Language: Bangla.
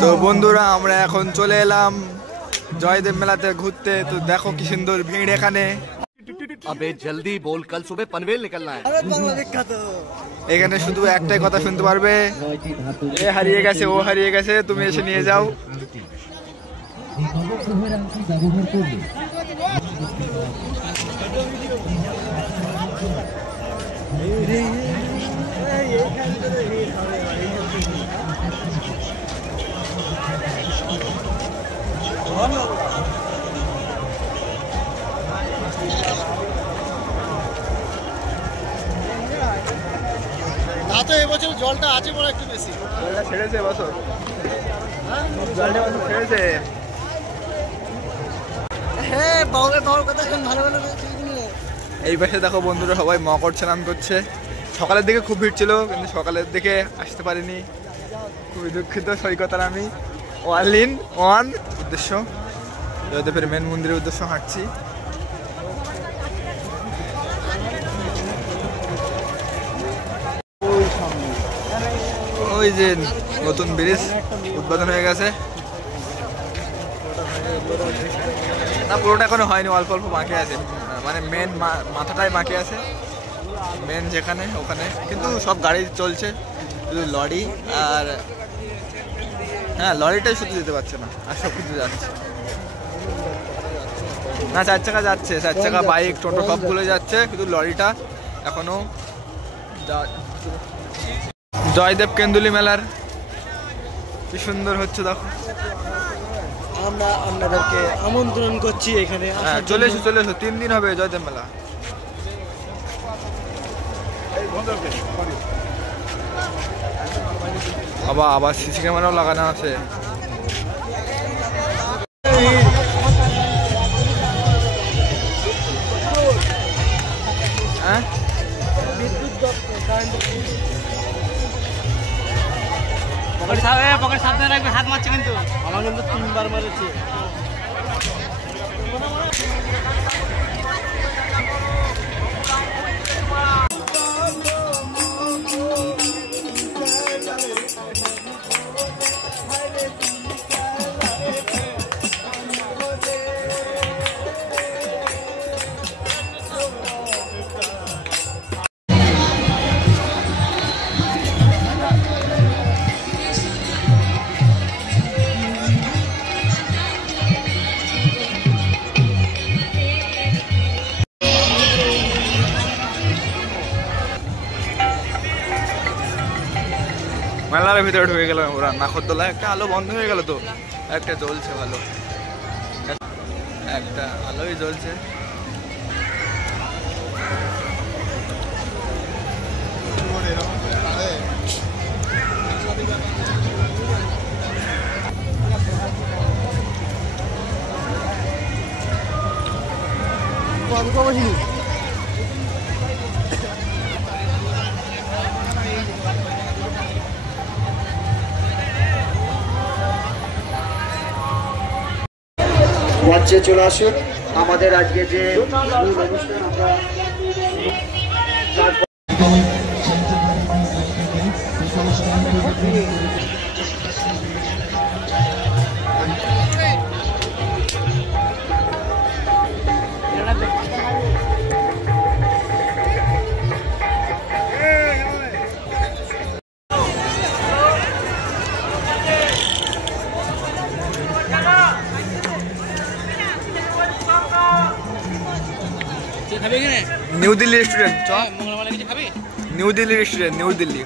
তো বন্ধুরা আমরা এখন চলে এলাম জয়দেব মেলাতে ঘুরতে। তো দেখো কি সুন্দর ভিড় এখানে। अबे जल्दी बोल, कल सुबह पनवेल निकलना है। এখানে শুধু একটাই কথা শুনতে পারবে, এ হারিয়ে গেছে, ও হারিয়ে গেছে, তুমি এসে নিয়ে যাও। এবছর জলটা আছে বড় একটু বেশি, জলটা ছেড়েছে এবছর, জলটা এবছর ছেড়েছে। হ্যাঁ বাউলের কথা ভালো ভালো। এই পাশে দেখো বন্ধুরা সবাই মকর স্নান করছে। সকালের দিকে খুব ভিড় ছিল, কিন্তু সকালের দিকে আসতে পারিনি, খুবই দুঃখিত। সৈকতার আমি ওয়ান উদ্দেশ্য জয়দেবের মেন মন্দিরের উদ্দেশ্য হাঁটছি। ওই যে নতুন ব্রিজ উদ্বোধন হয়ে গেছে, না পুরোটা এখনো হয়নি, অল্প অল্প বাকি আছে, মানে মেন মাথাটাই বাকি আছে, মেন যেখানে ওখানে। কিন্তু সব গাড়ি চলছে, শুধু লরি আর হ্যাঁ লরিটাই শুধু যেতে পারছে না, আর সব কিছু যাচ্ছে না। 4 চাকা যাচ্ছে, 4 চাকা বাইক টোটো সবগুলো যাচ্ছে, শুধু লরিটা এখনো। জয়দেব কেন্দুলি মেলার কি সুন্দর হচ্ছে দেখো। আমরা আপনাদেরকে আমন্ত্রণ করছি এখানে। হ্যাঁ চলে এসো 3 দিন হবে জয়দেব মেলা। আবার সিসি ক্যামেরাও লাগানো আছে। হ্যাঁ পকেট সাবধানে রাখবে, হাত মারছে কিন্তু। আমার কিন্তু 3বার মারেছে। মেলার ভিতরে ঢুকে গেলাম ওরা। নাগরদোলা একটা আলো বন্ধ হয়ে গেল, তো একটা জ্বলছে ভালো, একটা আলোই জ্বলছে। মঞ্চে চলে আসুন। আমাদের আজকে যে অনুষ্ঠান আমরা new Delhi restaurant, new Delhi restaurant, new Delhi.